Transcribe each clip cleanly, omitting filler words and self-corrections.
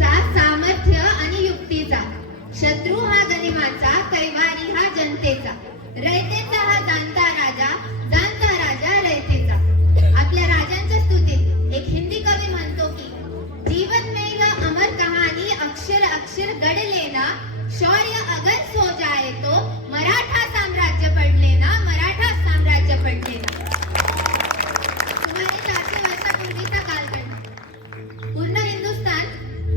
शक्तीचा, सामर्थ्य आणि युक्तीचा. शत्रू हा गनिमाचा, कैवारी हा जनतेचा. रयतेचा हा जाणता राजा रयतेचा. आपल्या राजांच्या स्तुतीत एक हिंदी कवी म्हणतो की जीवन में यह अमर कहानी अक्षर अक्षर गढ़ लेना, शौर्य अगर सो जाए तो मराठा साम्राज्य पडले ना, मराठा साम्राज्य पडले ना. सुमारे 400 वर्षापूर्वीचा कालखंड. पूर्ण हिंदुस्थान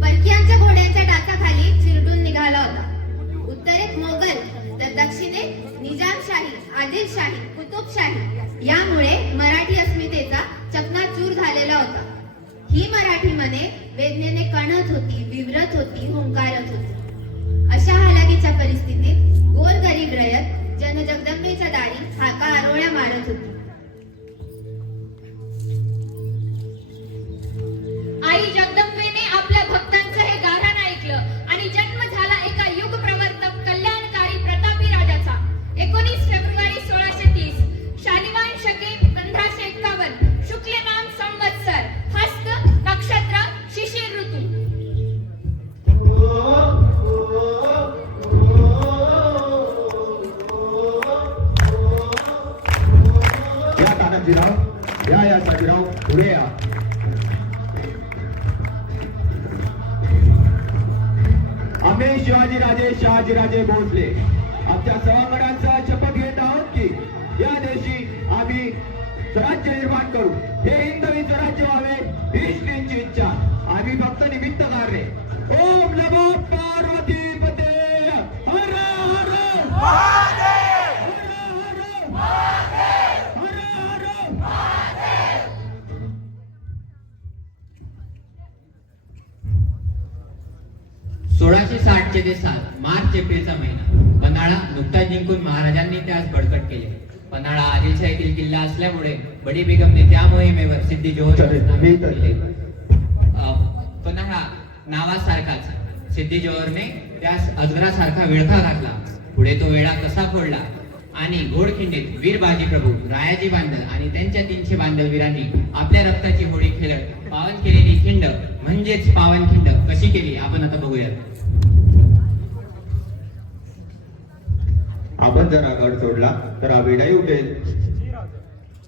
परकीयांच्या घोड्यांच्या टाचाखाली चिरडून निघाला होता. उत्तरेत मोगल तर दक्षिणेत निजामशाही, आदिलशाही, कुतुबशाही यामुळे मराठी अस्मितेचा चकनाचूर झालेला होता. ही मराठी मने वेदनेने कणत होती, विवरत होती, हुंकारत होती. अशा हालाकीच्या परिस्थितीत गोरगरीब रयत जनजगदंबेच्या दारी हाका आरोळ्या मारत होती. आई जगदंबेने आपल्या भक्तांचं हे गाऱ्हाण ऐकलं आणि जन्म झाला एका युग प्रवर्तक कल्याणकारी प्रतापी राजाचा. 19 फेब्रुवारी 1630 शालिवान शके 1551 शुक्ल नाम संवत्सर, हस्त नक्षत्र, शिशिर ऋतू. या तानाजीराव, या साजीराव, पुढे या. आम्ही शहाजीराजे भोसले आमच्या सभागणांचा शपथ घेत आहोत की या देशी आम्ही स्वराज्य निर्माण करू. हे हिंदवी स्वराज्य व्हावे ही श्रींची इच्छा. आम्ही फक्त निमित्त कार्य. ओम नमो पार्वती पते, हर हर महादेव, हर हर महादेव, हर हर महादेव. 1660 चे साल मार्च एप्रिलचा महिना. पन्हाळा नुकताच जिंकून महाराजांनी त्यास बळकट केले. पन्हाळा आदिलशाहीतील किल्ला असल्यामुळे बडी बेगमने त्या मोहिमेवर सिद्धी जोहर केले. पन्हाळा नावासारखाच सिद्धी जोहरने त्यास अजगरासारखा विळखा घातला. पुढे तो वेळा कसा फोडला आणि घोडखिंडीत वीर बाजी प्रभू, रायाजी बांधल आणि त्यांच्या 300 बांधलवीरांनी आपल्या रक्ताची होळी खेळत पावन केलेली खिंड म्हणजेच पावनखिंड कशी केली आपण आता बघूयात. आपण जर आघाड सोडला तर हा वेढाही उठेल.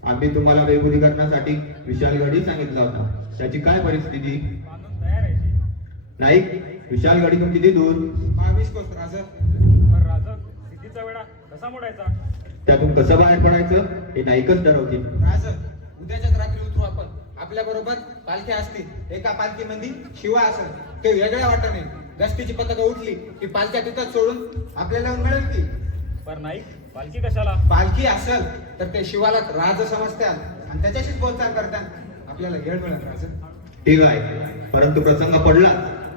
आम्ही तुम्हाला वेगुलीकरणासाठी विशालगडी सांगितला होता. त्याची काय परिस्थिती? नाही, विशालगडीतून किती दूर? 22 कोस राजा. सिद्धीचा वेळा कसा मोडायचा? त्यातून कसं बाहेर पडायचं हे नाईकच ठरवतील. राजा, उद्याच्याच रात्री उतरू आपण. आपल्या बरोबर पालख्या असतील. एका पालखीमध्ये शिवा असेल, ते वेगळ्या वाटाने गस्तीची पथकं उठली की पालख्या तिथंच सोडून आपल्याला मिळेल की. पर नाईक, पालखी कशाला? पालखी असेल तर ते शिवाला राज समजतात आणि त्याच्याशीच बोलचाल करतात. आपल्याला वेळ मिळेल राजा. ठीक आहे, परंतु प्रसंग पडला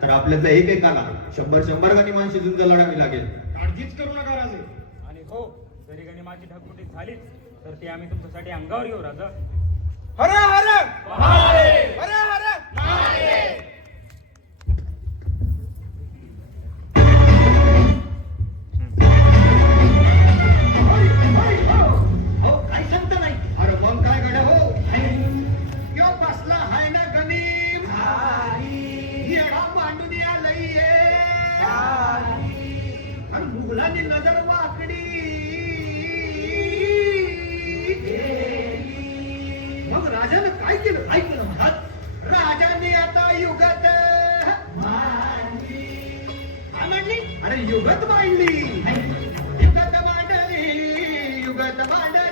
तर आपल्यातल्या एकेकाला 100 गनिमांशी झुंज लढावी लागेल. काळजीच करू नका राजे. आणि हो, जरी गनिमाची ढगफुटी झालीच तर ती आम्ही तुमच्यासाठी अंगावर घेऊ राजा. हर हर महादेव, हर हर महादेव. काय सांगता नाही? अरे मग काय गड्या हो? यो बसला हाय ना गनीम, येडा मांडून आलंय. आणि मुघलांनी नजर वाकडी. मग राजानं काय केलं? ऐकलं म्हणत राजाने आता युगत मांडली. अरे युगत मांडली, युगत मांडली, युगत मांडली.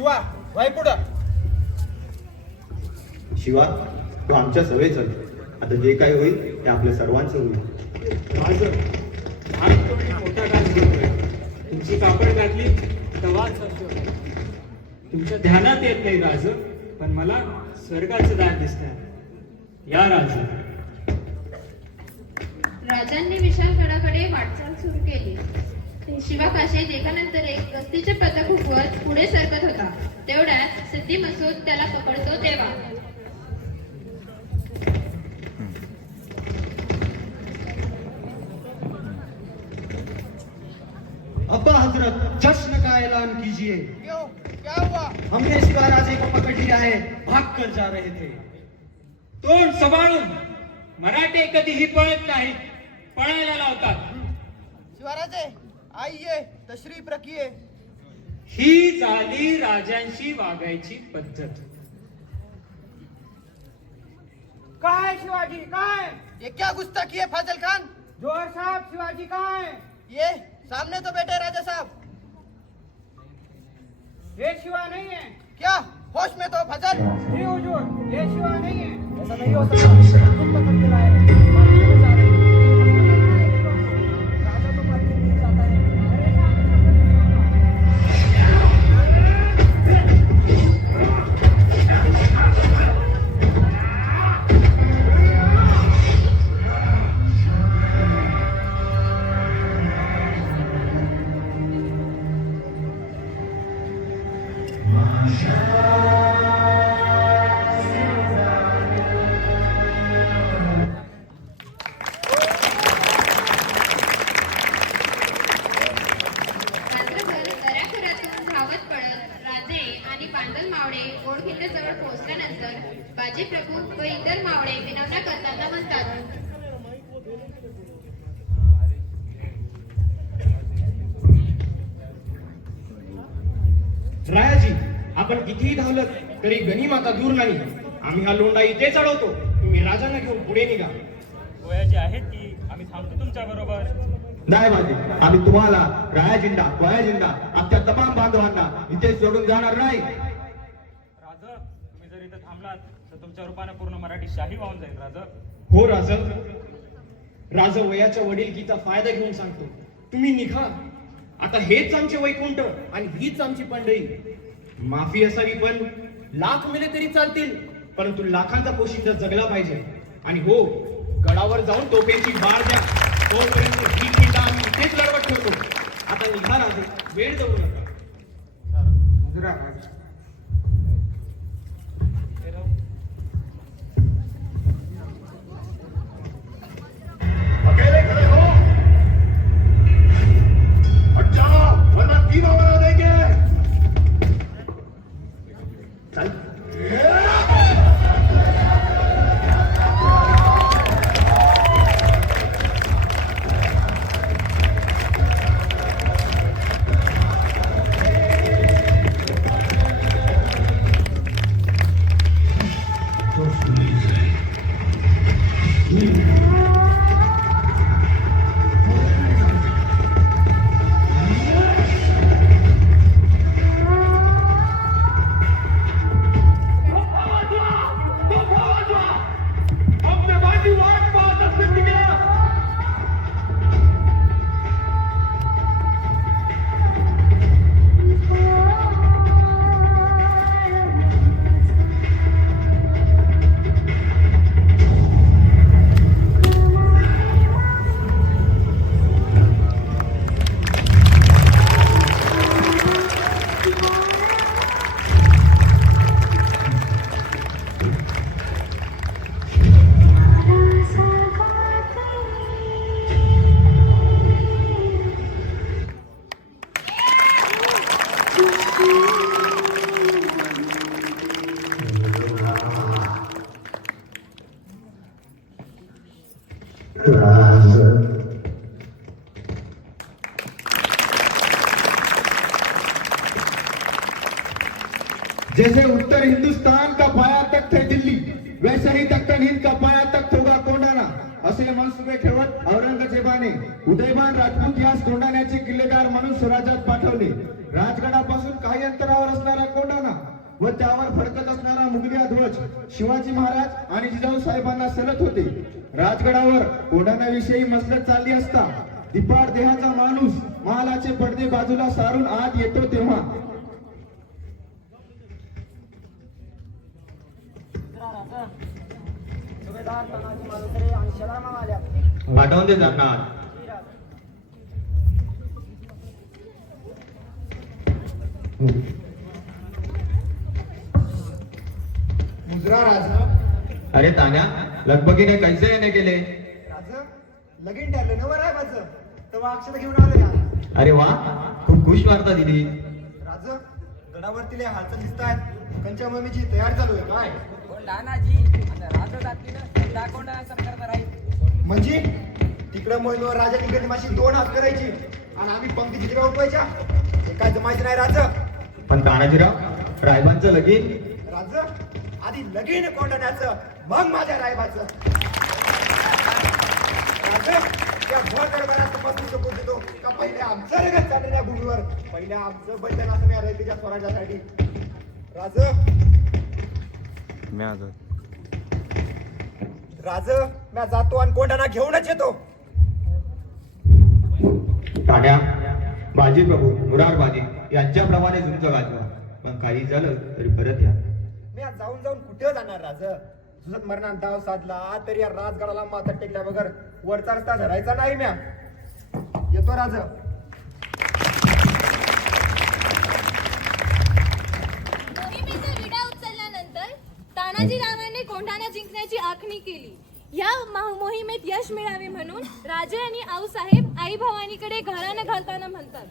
शिवा व्हाय पुढं. शिवा तू आमच्या सवय चल. आता जे काही होईल ते आपल्या सर्वांचं होईल. राज आज तुम्ही मोठा डान्स करतोय. तुमची कापड घातली तवाच असतो. तुमच्या ध्यानात येत नाही राज, पण मला स्वर्गाचं दार दिसतंय. या राज. राजांनी विशालगडाकडे वाटचाल सुरू केली. शिवा काशीत एकानंतर एक गस्तीचे पथक उगवत पुढे सरकत होता. तेवढ्यात सिद्धी मसूद त्याला पकडतो तेव्हा अब्बा हजरत, जश्न का ऐलान कीजिए. क्यों क्या हुआ? हमने शिवा राजे को पकड़ लिया है. भाग कर जा रहे थे. तोंड सांभाळून. मराठे कधीही पळत नाहीत, पळायला लावतात. शिवाराजे आइए तशरीफ रखिए. ही झाली राजांशी वागायची पद्धत. काय शिवाजी काय? ये क्या गुस्ताखी है फाजल खान? जोहर साहब शिवाजी कहाँ है? ये सामने तो बैठे राजा साहब. ये शिवा नहीं है क्या? होश में तो फजल. जी हुजूर, ये शिवा नहीं है. ऐसा नहीं हो सकता. तुम पकड़ के लाए हैं. पालकी में जा रहे हैं. राजा तो पालकी में जाता है. अरे रात्रभर दऱ्याखोऱ्यातून धावत पडत राजे आणि पांडल मावळे गोडखिंडजवळ पोहोचल्यानंतर बाजी प्रभू व इतर मावळे विनवण्या करताना म्हणतात. रायाजी, आपण कितीही धावलं तरी गनिमाता दूर नाही. आम्ही हा लोंढा इथे चढवतो. तुम्ही राजांना घेऊन पुढे निघा. वयाचे आहेत की आम्ही थांबतो तुमच्या बरोबर. नाही माझे, आम्ही तुम्हाला रायाजिंदा गोयाजिंदा आमच्या तमाम बांधवांना इथे सोडून जाणार नाही. राज, तुम्ही जर इथं थांबलात तर तुमच्या रूपाने पूर्ण मराठी शाही वाहून जाईल. राज, हो राज. राज वयाच्या वडीलकीचा फायदा घेऊन सांगतो. तुम्ही निघा. आता हेच आमचे वैकुंठ आणि हीच आमची पंढरी. माफी असावी, पण लाख मेले तरी चालतील, परंतु लाखांचा पोशिंदा जगला पाहिजे. आणि हो, गडावर जाऊन तोफेंची बार द्या. तोपर्यंत ही खिंड आम्ही इथेच लढवत ठेवतो. आता निघा राजे, वेळ जाऊ नका. मुजरा अकेले खड़े हो. हट जाओ वरना तीनों मरा देंगे. चल. जैसे उत्तर हिंदुस्तान का पाया तख्त है दिल्ली, वैसे ही दक्कन हिंद का पाया तख्त होगा कोंडाना. असं असे मनसुबे ठेवत औरंगजेबाने उदयमान राजपूत यास कोंढाण्याचे किल्लेदार म्हणून स्वराज्यात पाठवले. राजगडापासून काही अंतरावर असणारा कोंढाणा व त्यावर फडकत असणारा मुगलिया ध्वज शिवाजी महाराज आणि जिजाऊ साहेबांना सलत होते. राजगडावर कोंढाण्याविषयी मसलत चालली असता दिपाड देहाचा माणूस महालाचे पडदे बाजूला सारून आत येतो तेव्हा पाठवून दे जाणार. मुजरा राजा. अरे तान्या, लगबगीने कैसे येणे केले? राजा लगीन ठरलं नवर आहे माझं, तेव्हा अक्षर घेऊन आलो या. अरे वा, खूप खुश वार्ता दिली. राजा गडावरती लय हालचाल दिसत आहेत. कंच्या मम्मीची तयार चालू आहे काय? म्हणजे तिकडं मोहिनीवर राजा तिकडे माशी 2 हात करायची आणि आम्ही पंक्ती जिकडे उठवायच्या. हे काय जमायचं नाही राजा. पण तानाजीराव, रायबांचं लगीन? राजा आधी लगीन कोंढाण्याचं, मग माझ्या रायबाचं. राजा त्या भर दरबारात तपासून शकू देतो का पहिले आमचं रगत चाललं या भूमीवर, पहिले आमचं बलिदान असं नाही तिच्या स्वराज्यासाठी. राजा राजा मी जातो आणि कोंढाणा घेऊनच येतो. तान्या, बाजी प्रभू मुरारबाजी यांच्याप्रमाणे झुंज गाजवा, पण काही झालं तरी परत या. मी आज जाऊन जाऊन कुठे जाणार राजा? तुझं मरणात डाव साधला तरी या राजगडाला माथा टेकल्या बगर वरचा रस्ता धरायचा नाही. म्या येतो राजा. मोहिमेचा विडा उचलल्यानंतर तानाजीरावांनी कोंढाणा जिंकण्याची आखणी केली. या मोहिमेत यश मिळावे म्हणून राजे आणि आऊसाहेब आई भवानीकडे घराणं घालताना म्हणतात,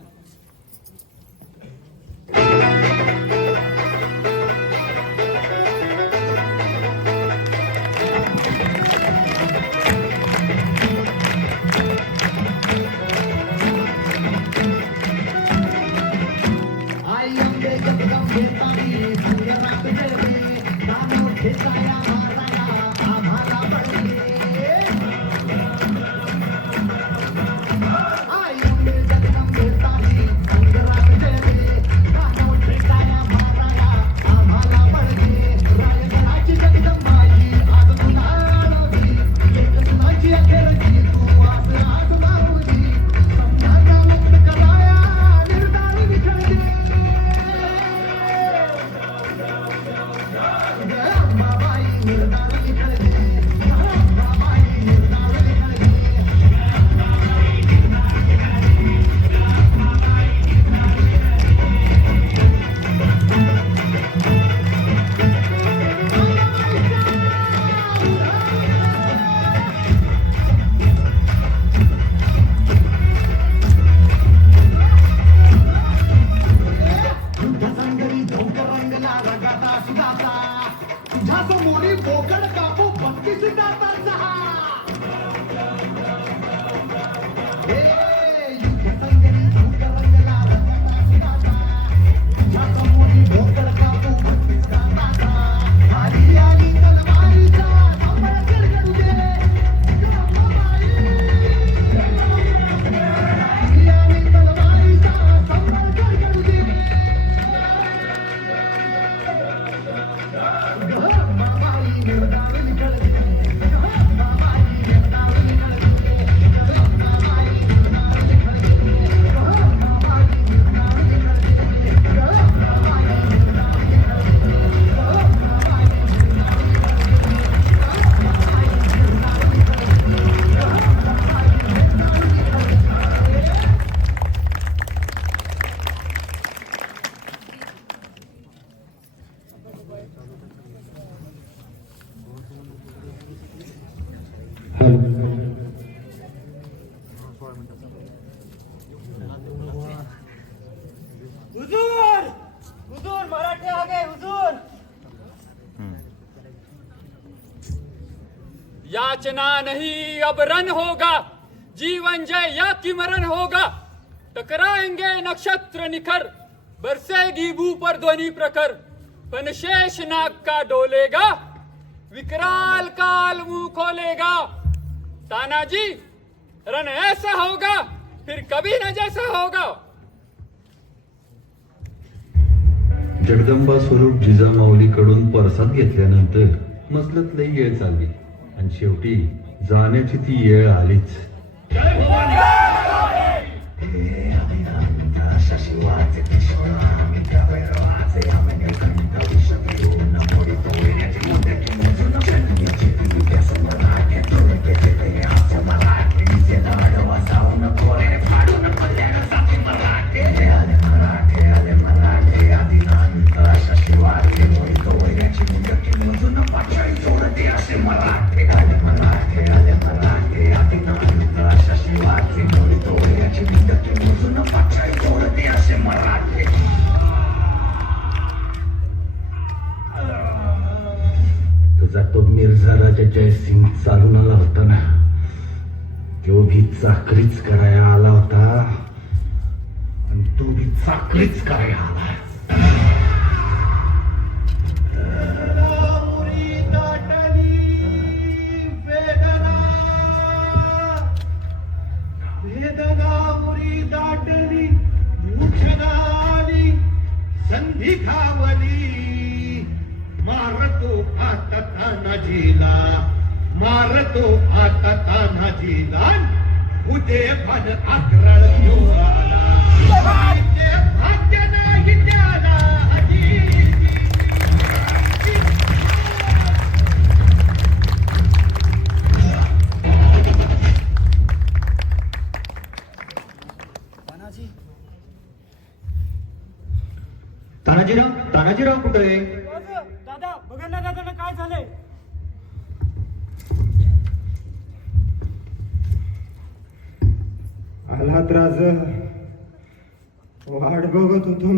हुजूर हुजूर मराठे आ गए हुजूर. याचना नहीं अब रन होगा, जीवन जय या कि मरण होगा. टकराएंगे नक्षत्र निखर, बरसेगी भू पर ध्वनि प्रखर. पण शेष नाग का डोलेगा, विकराल काल मुंह खोलेगा. तानाजी, रन ऐसा होगा फिर कभी न जैसा होगा. जगदंबा स्वरूप जिजामाऊलीकडून परसाद घेतल्यानंतर मसलत लई वेळ चालली आणि शेवटी जाण्याची ती वेळ आलीच. तुझा तो मिर्झा राजा जयसिंग चालून आला होता ना, तो भी चाकरीच करायला आला होता आणि तो भी चाकरीच करायला आला. संधी खावली मारतो आता तानाजीला, मारतो आता तानाजीला, उदे पण आक्रळ घेऊन आला. ते भाग्य नाही त्याला तानाजीराव कुठे आहे? दादा बघा ना दादा काय झालंय. आलात राज, वाट बघत होतो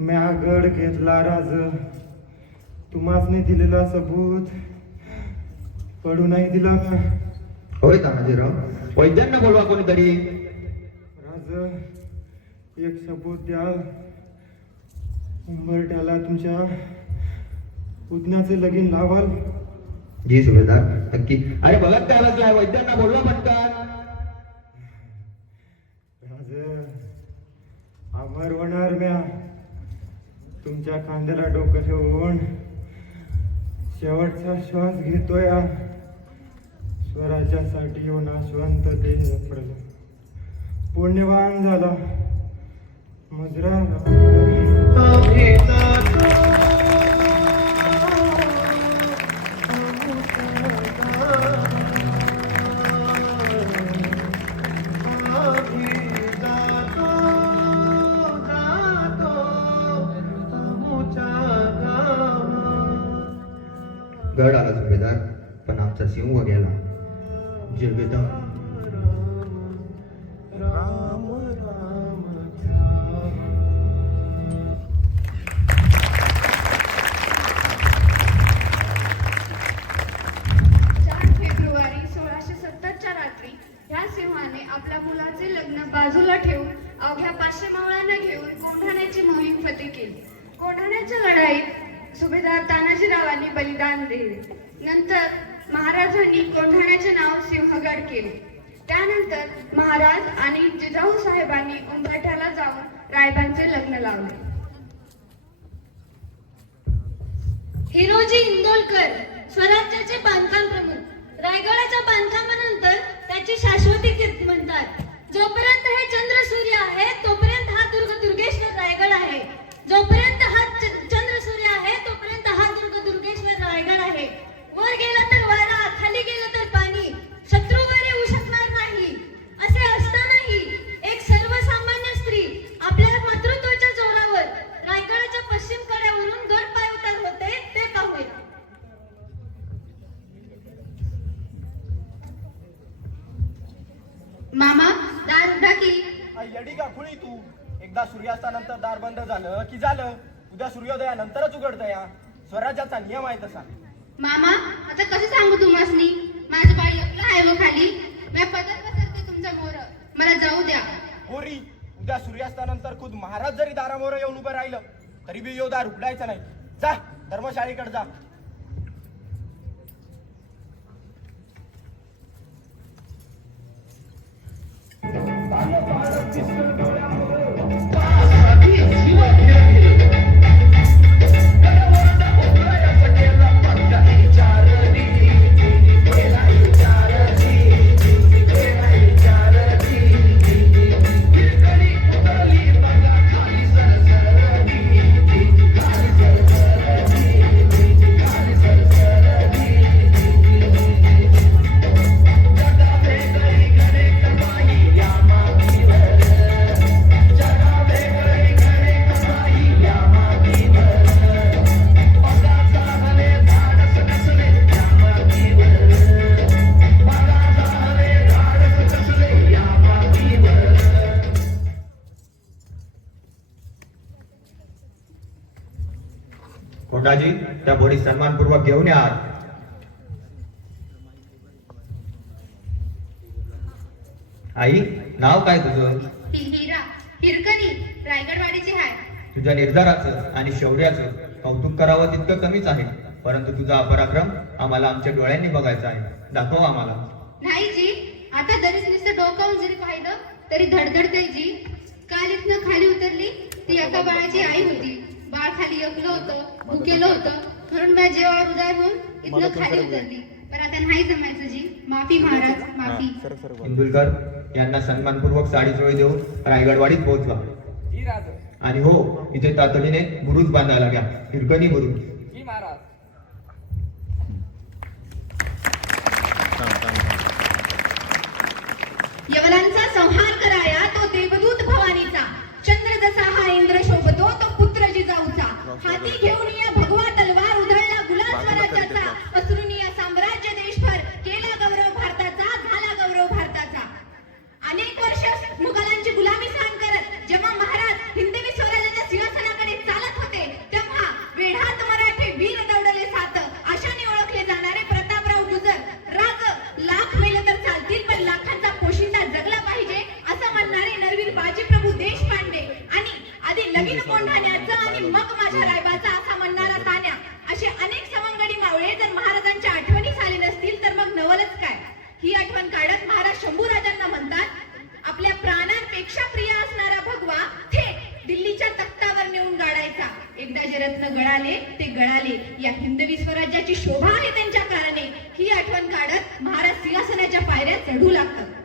म्या गड घेतला राज. तुम्हासने दिलेला सबूत पडू नाही दिला म्या. होय तानाजीराव, वैद्यांना बोलवा कोणीतरी. राज एक सबूत द्या. उंबरट्याला तुमच्या पुतण्याचे लगीन लावाल. जी सुभेदार, नक्की. अरे बघत त्यालाच नाही, वैद्यांना बोलवा पटकन. राज आभार होणार म्या. तुमच्या खांद्याला डोकं ठेवून शेवटचा श्वास घेतोय. स्वराज्यासाठी येऊन नाशवंत देह पडला. पुण्यवान झाला मुजरा. गड आला सुभेदार, पण आमचा सिंह गेला. जगदा राम राम 4 फेब्रुवारी 1670च्या रात्री ह्या सिंहाने आपल्या मुलाचे लग्न बाजूला ठेवून अवघ्या 500 मावळ्यांना घेऊन कोंढाण्याची मोहीम फते केली. कोंढाण्याच्या लढाईत सुभेदार तानाजीरावांनी बलिदान दिले. नंतर महाराजांनी कोंढाण्याचे नाव सिंहगड केले. त्यानंतर महाराज आणि जिजाऊ साहेबांनी उंबरठ्याला जाऊन रायबांचे लग्न लावले. हिरोजी इंदोलकर स्वराज्याचे बांधकाम प्रमुख. रायगडाच्या बांधकामानंतर त्याची शाश्वती कीर्ती म्हणतात. जोपर्यंत हे चंद्र सूर्य आहे तोपर्यंत हा दुर्ग दुर्गेश्वर रायगड आहे. जोपर्यंत हा चंद्र सूर्य आहे तोपर्यंत हा दुर्ग दुर्गेश्वर रायगड आहे. वर गेला तर वारा, खाली गेला तर पाणी, शत्रूवर येऊ शकणार नाही. असे असतानाही एक सर्वसामान्य स्त्री आपल्या मातृत्वाच्या जोरावर रायगडाच्या पश्चिम कड्यावरून गड पाय उतार होते ते पाहूया. मामा, दार उघडा की. येडी का खुळी तू. एकदा सूर्यास्तानंतर दार बंद झालं की झालं. उद्या सूर्योदयानंतरच उघडतया. स्वराज्याचा नियम आहे तसा. मामा, आता कसं सांगू तुम्हासनी? माझं बाळ लपलं आहे व खाली. मी पदर पसरते तुमच्या मोर. मला जाऊ द्या. होरी, उद्या सूर्यास्तानंतर खुद महाराज जरी दारामोर येऊन उभं राहिलं तरी बी यो दार उघडायचं नाही. जा धर्मशाळेकडे जा. कोंडाजी त्या बोडी सन्मानपूर्वक घेऊन या. आई, नाव काय तुझं? हिरा हिरकणी रायगडवाडीची आहे. तुझ्या निर्धाराचं आणि शौर्याचं कौतुक करावं तितकं कमीच आहे, परंतु तुझा पराक्रम आम्हाला आमच्या डोळ्यांनी बघायचा आहे. दाखव आम्हाला. नाही जी, आता जरी नुसतं डोकावून जरी पाहिलं तरी धडधडतंय जी. काल इथनं खाली उतरली ती एका बाळाची आई होती. बाळ खाली एकलं होतं, भुकेलं होतं, म्हणून माझ्या जेवावर उदार होऊन इथनं खाली उतरली. पण आता नाही जमायचं जी. माफी महाराज, माफी. इंदुलकर यांना सन्मानपूर्वक साडी चोळी देऊन रायगडवाडीत पोहोचवा. जी राज. आणि हो, इथे तातडीने बुरुज बांधायला घ्या. हिरकणी बुरुज. जी महाराज. यवनांचा संहार कराया तो देवदूत भवानीचा. चंद्र जसा हा इंद्र शोभतो तो पुत्र जिजाऊचा. हाती घेऊन या भगवा तलवार उधळला गुलाल स्वराज्याचा. पसरून या साम्राज्य देशभर केला गौरव भारताचा, झाला गौरव भारताचा. अनेक वर्ष मुघलांची गुलामी सहन करत जेव्हा महाराज हिंदवी स्वराज्याच्या सिंहासनाकडे चालत होते, तेव्हा वेढात मराठे वीर दौडले सात. आशाने ओळखले जाणारे प्रतापराव गुजर राज. लाख मेले तर चालतील पण लाखांचा पोशिंदा जगला पाहिजे असं म्हणणारे नरवीर बाजीप्रभू देशपांडे. आणि आधी लगीन कोंढाण्याचं आणि मग माझ्या रायबाचा असा म्हणणारा तान्या. असे अनेक सवंगडी मावळे जर महाराजांच्या आठवणीस आले नसतील तर मग नवलच काय. ही आठवण काढत महाराज शंभूराजांना म्हणतात, आपल्या प्राणांपेक्षा प्रिय असणारा भगवा थेट दिल्लीच्या तख्तावर नेऊन गाडायचा. एकदा जे रत्न गळाले ते गळाले. या हिंदवी स्वराज्याची शोभा आहे त्यांच्या कारणे. ही आठवण काढत महाराज सिंहासनाच्या पायऱ्या चढू लागतात.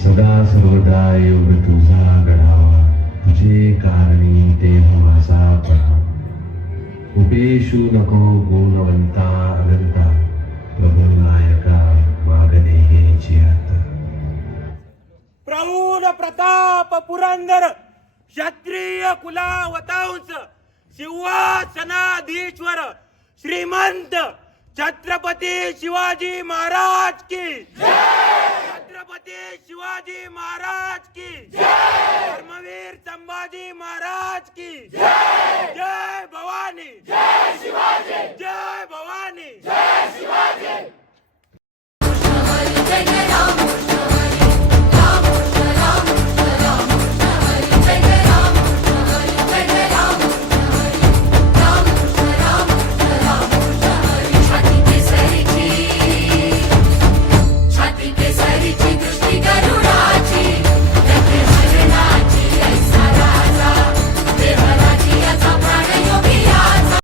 सदा सर्वदा योग तुझा घडावा, तुझे कारणी देव माझा पहावा. उपेशू नको गुणवंता अनंता, प्रभू नायका मागणे हेची आता. प्रौढ प्रताप पुरंदर क्षत्रिय कुलावतांस सिंहासनाधीश्वर श्रीमंत छत्रपती शिवाजी महाराज की छत्रपती शिवाजी महाराज की धर्मवीर संभाजी महाराज की जय भवानी, जय शिवाजी, जय भवानी, जय शिवाजी.